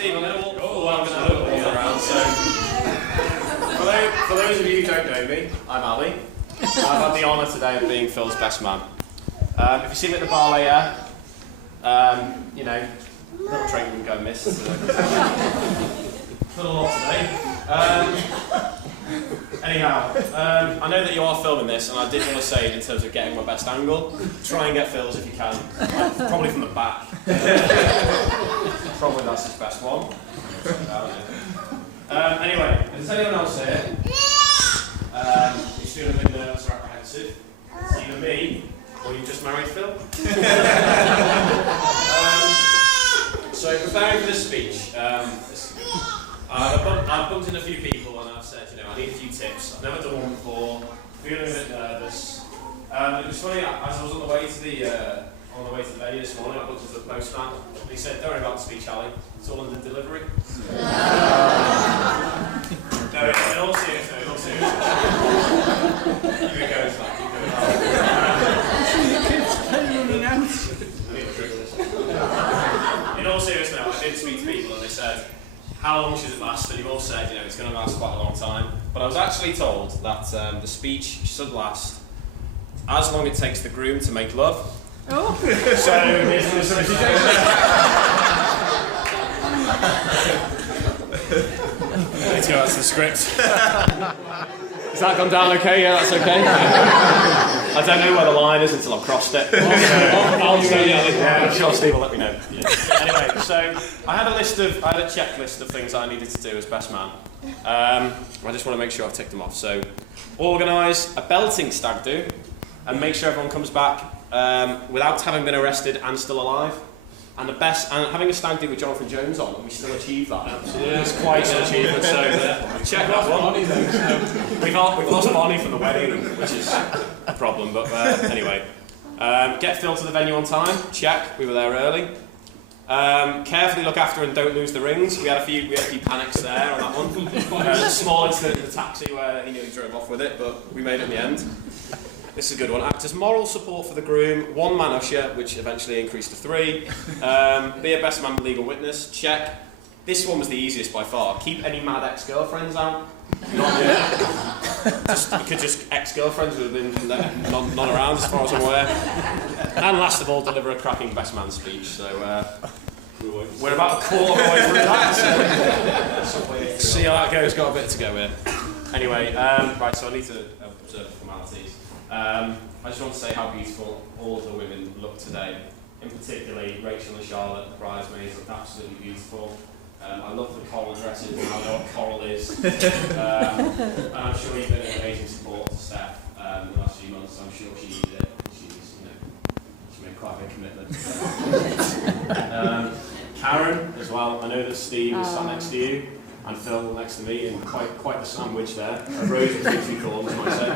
Steve, I'm going to walk around. So, for those of you who don't know me, I'm Ali. I've had the honour today of being Phil's best man. If you see me at the bar later, you know, little drink wouldn't go amiss. Put a lot today. Anyhow, I know that you are filming this, and I did want to say, in terms of getting my best angle, try and get Phil's if you can. Probably from the back. Probably that's his best one. Anyway, is there anyone else here who's feeling a bit nervous or apprehensive? It's either me or you just married Phil. So preparing for this speech, I've bumped in a few people and I've said, you know, I need a few tips. I've never done one before, feeling a bit nervous. It was funny, as I was on the way to the venue this morning, I looked at the postman and he said, don't worry about the speech, Ali, it's all in the delivery. No, in all seriousness, keep it going, Slack, keep it going. In all seriousness now, I did speak to people and they said, how long should it last? And you've all said, you know, it's going to last quite a long time. But I was actually told that the speech should last as long as it takes the groom to make love. Oh. So, let's go, that's the script. Has that gone down okay? Yeah, that's okay. I don't know where the line is until I've crossed it. I'm sure Steve will let me know. Yeah. Anyway, so I had a checklist of things that I needed to do as best man. I just want to make sure I've ticked them off. So, organise a belting stag do, and make sure everyone comes back without having been arrested and still alive. And having a stag do with Jonathan Jones on, and we still achieve that. Absolutely. It's quite an achievement, so check that one. We've lost Bonnie from the wedding, which is a problem, but anyway. Get Phil to the venue on time, check, we were there early. Carefully look after and don't lose the rings. We had a few panics there on that one. Small incident in the taxi where he nearly drove off with it, but we made it in the end. This is a good one. Act as moral support for the groom, one-man usher, which eventually increased to 3. Be a best man legal witness, check. This one was the easiest by far. Keep any mad ex-girlfriends out. Not yet. Just ex-girlfriends who have been not around as far as I'm aware. And last of all, deliver a cracking best man speech. So we're about a quarter way through that. So see how that goes, got a bit to go here. Anyway, right, so I need to observe the formalities. I just want to say how beautiful all of the women look today. In particular, Rachel and Charlotte, the bridesmaids, look absolutely beautiful. I love the coral dresses, and I know what coral is. And I'm sure you've been an amazing support to Steph in the last few months. I'm sure she needed it. She made quite a big commitment. Karen as well. I know that Steve is sat next to you. And Phil next to me, and quite the sandwich there. A rose between 2 corners, might say.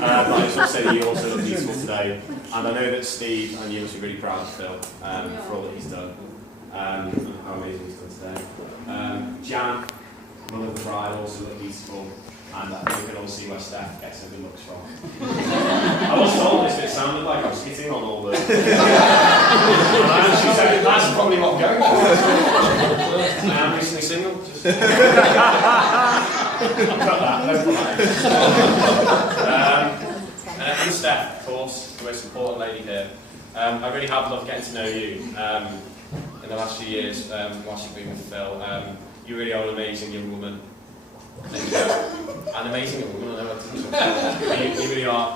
But I just want to say that you also look beautiful today. And I know that Steve and you must be really proud of Phil for all that he's done. How amazing he's done today. Jan, mother of the bride, also looked beautiful. And I think we can all see where Steph gets her good looks from. I was told this, but it sounded like I was hitting on all the... And she said, that's probably what I'm going for. I am recently single. I'll cut that, no problem. And Steph, of course, the most important lady here. I really have loved getting to know you in the last few years whilst you've been with Phil. You really are an amazing young woman. An amazing young woman, I know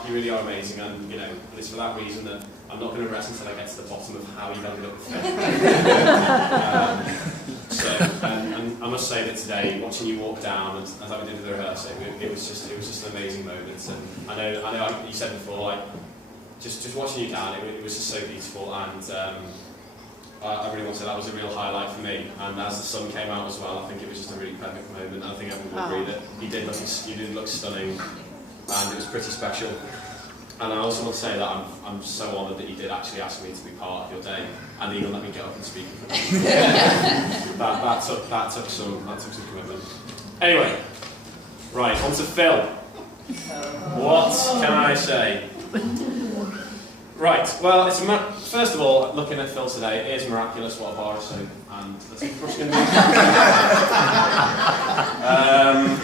you really are amazing, and you know, it's for that reason that I'm not going to rest until I get to the bottom of how you ended up with Phil. And I must say that today, watching you walk down, as I did with the rehearsal, it was just an amazing moment. And I know you said before, like just watching you down, it was just so beautiful, and I really want to say that was a real highlight for me. And as the sun came out as well, I think it was just a really perfect moment. And I think everyone will agree that you did look stunning, and it was pretty special. And I also want to say that I'm so honoured that you did actually ask me to be part of your day, and even let me get up and speak. that took some commitment. Anyway, right, on to Phil. What can I say? Right, well, first of all, looking at Phil today, it is miraculous what a bar is saying, and that's what we're going to do.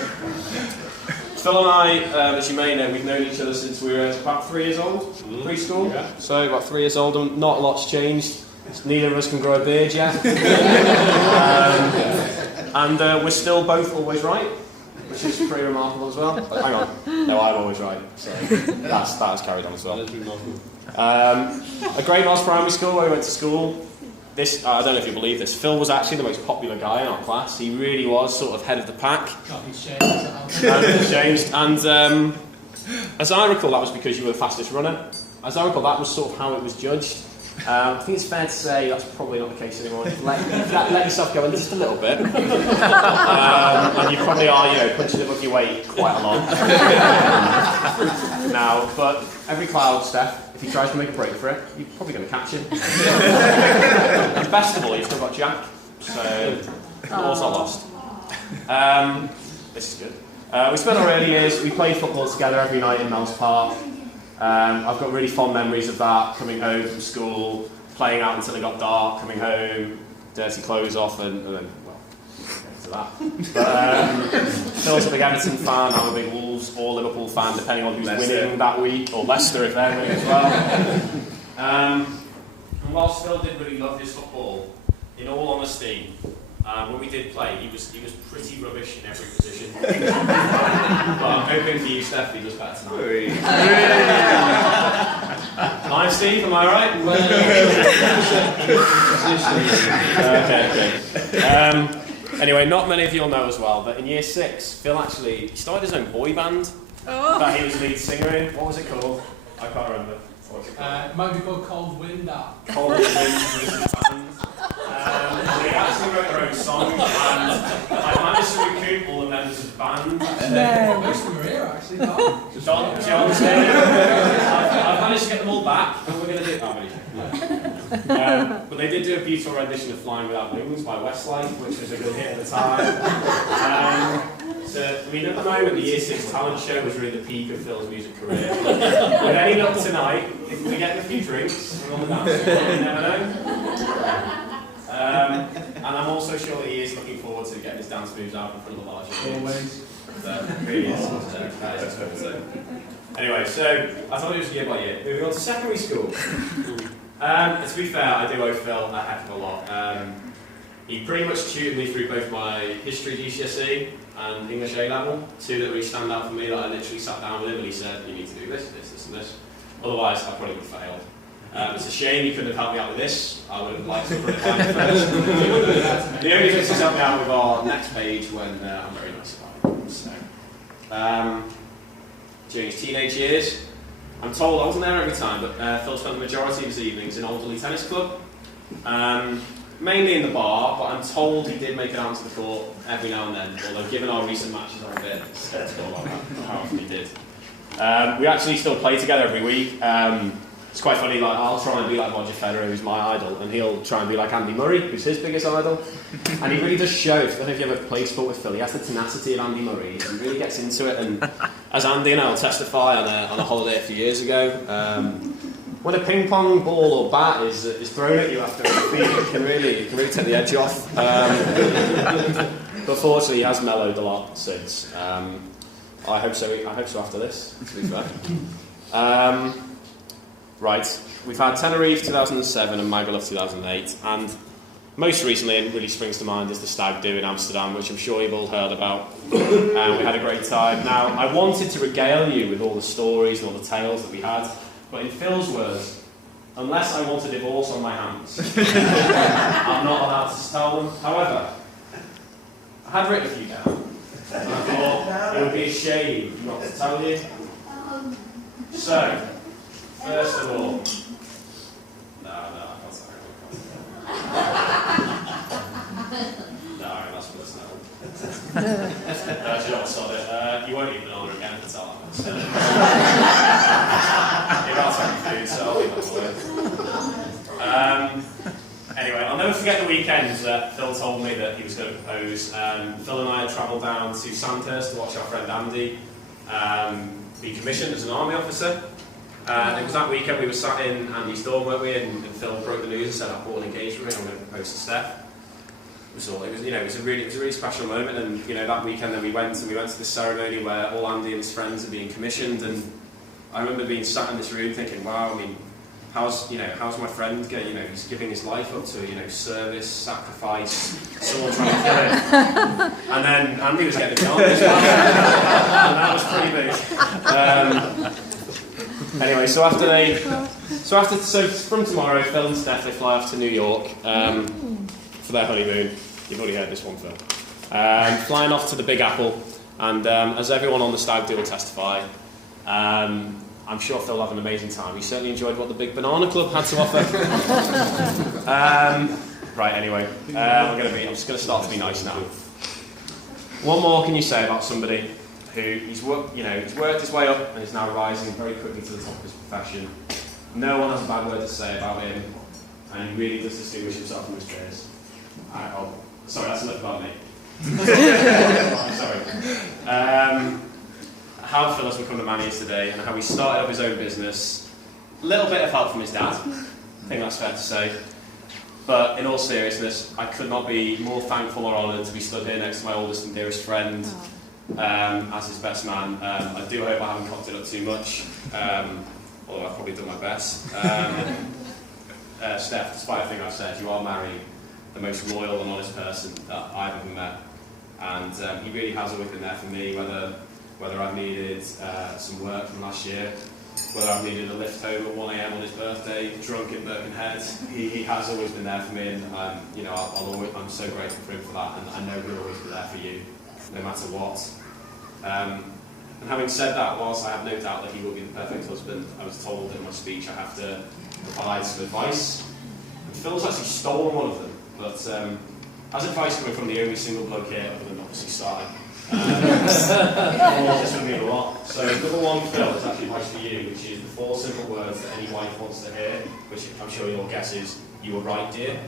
Phil and I, as you may know, we've known each other since we were about 3 years old, preschool. Yeah. So about 3 years old, and not a lot's changed. Neither of us can grow a beard yet. And we're still both always right, which is pretty remarkable as well. But hang on, no, I'm always right. So that has carried on as well. At Great Knowles Primary School, where we went to school, I don't know if you believe this, Phil was actually the most popular guy in our class. He really was sort of head of the pack. Changed. And as I recall, that was because you were the fastest runner. As I recall, that was sort of how it was judged. I think it's fair to say that's probably not the case anymore. Let yourself go in just a little bit. And you probably are, punching above your weight quite a lot. Now, but every cloud, Steph, if he tries to make a break for it, you're probably going to catch him. And best of all, you've still got Jack, so all's not lost. This is good. We spent our early years, we played football together every night in Mells Park. I've got really fond memories of that, coming home from school, playing out until it got dark, coming home, dirty clothes off, and then, well, to that. But Phil's a big Everton fan, I'm a big Wolves or Liverpool fan, depending on who's winning that week, or Leicester if they're winning as well. And whilst Phil did really love his football, in all honesty, when we did play, he was pretty rubbish in every position. But I'm hoping for you, Steph, he does better tonight. Hi, Steve, am I right? Okay. Anyway, not many of you will know as well, but in year 6, Phil actually started his own boy band that he was lead singer in. What was it called? I can't remember. It might be called Cold Wind. Cold Wind was his band. They actually wrote their own song, and I managed to recoup all the members of the band. Most of them are here, actually. John, I've managed to get them all back, and we're going to do but they did do a beautiful rendition of Flying Without Wings by Westlife, which was a good hit at the time. So, I mean, at the moment, the Year 6 talent show was really the peak of Phil's music career. With any luck tonight, if we get a few drinks, we're on the dance floor, you never know. And I'm also sure that he is looking forward to getting his dance moves out in front of a large audience. Always. Really is. That is anyway, so I thought it was year by year. Moving on to secondary school. To be fair, I do owe Phil a heck of a lot. He pretty much tutored me through both my history GCSE and English A-level, 2 that really stand out for me that I literally sat down with him and he said, you need to do this, this, this and this. Otherwise, I probably would have failed. It's a shame he couldn't have helped me out with this. I would have liked to put it down first. The only things he's helped me out with are next page when I'm very nice about it. So, during his teenage years, I'm told, I wasn't there every time, but Phil spent the majority of his evenings in Alderley Tennis Club. Mainly in the bar, but I'm told he did make it out to the court every now and then, although given our recent matches are a bit sceptical about how often he did. We actually still play together every week. It's quite funny, like I'll try and be like Roger Federer, who's my idol, and he'll try and be like Andy Murray, who's his biggest idol. And he really does show, I don't know if you ever played sport with Phil, he has the tenacity of Andy Murray, he really gets into it, and as Andy and I will testify on a holiday a few years ago, when a ping pong ball or bat is thrown at you after a feed, it can really take the edge off. But fortunately, he has mellowed a lot since. I hope so after this, to be fair. Right, we've had Tenerife 2007 and Magaluf 2008, and most recently, and really springs to mind, is the Stag Do in Amsterdam, which I'm sure you've all heard about. And we had a great time. Now, I wanted to regale you with all the stories and all the tales that we had, but in Phil's words, unless I want a divorce on my hands, I'm not allowed to tell them. However, I had written a few down, and I thought it would be a shame not to tell you. So, first of all, no, I can't say no, that's what it's not. You know what, sod it. You won't even know her again if it's all You're not taking food, so I'll leave that word. Anyway, I'll never forget the weekend that Phil told me that he was going to propose. Phil and I had travelled down to Sandhurst to watch our friend Andy be commissioned as an army officer. It was that weekend we were sat in Andy's dorm, weren't we? And Phil broke the news and said, "I've bought an engagement ring. I'm going to propose to Steph." It was a really special moment. And that weekend then we went to this ceremony where all Andy and his friends are being commissioned. And I remember being sat in this room thinking, "Wow, I mean, how's my friend getting? He's giving his life up to service, sacrifice, someone trying to kill him." And then Andy was getting the job as well, and that was pretty big. Anyway, so from tomorrow, Phil and Steph, they fly off to New York for their honeymoon. You've already heard this one, Phil. Flying off to the Big Apple, and as everyone on the stag do will testify, I'm sure Phil will have an amazing time. He certainly enjoyed what the Big Banana Club had to offer. Right, anyway, I'm just going to start to be nice now. What more can you say about somebody who he's worked his way up and is now rising very quickly to the top of his profession? No one has a bad word to say about him, and he really does distinguish himself from his peers. Sorry, that's enough about me. Sorry. How Phil has become the man he is today, and how he started up his own business. A little bit of help from his dad, I think that's fair to say. But in all seriousness, I could not be more thankful or honoured to be stood here next to my oldest and dearest friend as his best man. I do hope I haven't cocked it up too much, although I've probably done my best. Steph, despite everything I've said, you are marrying the most loyal and honest person that I've ever met. And he really has always been there for me, whether I've needed some work from last year, whether I've needed a lift home at 1 AM on his birthday, drunk in Birkenhead. He has always been there for me, and I'm so grateful for him for that, and I know he'll always be there for you, no matter what. And having said that, whilst I have no doubt that he will be the perfect husband, I was told in my speech I have to provide some advice. And Phil's actually stolen one of them, but as advice coming from the only single bloke here, other than obviously starting, this would mean a lot. So number one, Phil, is actually advice for you, which is the 4 simple words that any wife wants to hear, which I'm sure you'll guess is, "You were right, dear."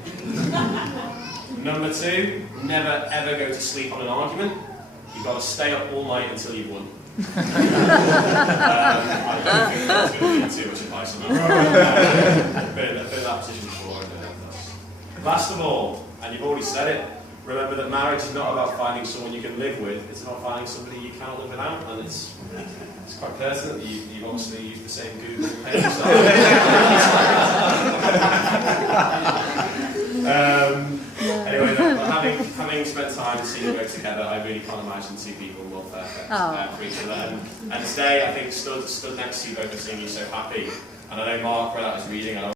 Number 2, never ever go to sleep on an argument. You've got to stay up all night until you've won. I don't think that's going to be too much advice on that. I've been in that position before. Last of all, and you've already said it, remember that marriage is not about finding someone you can live with, it's about finding somebody you cannot live without, and it's quite pertinent that you've obviously used the same Google page. Anyway, having spent time seeing you both together, I really can't imagine 2 people more perfect for each other. And today, I think, stood next to you both and seeing you so happy. And I know Mark read out his reading, and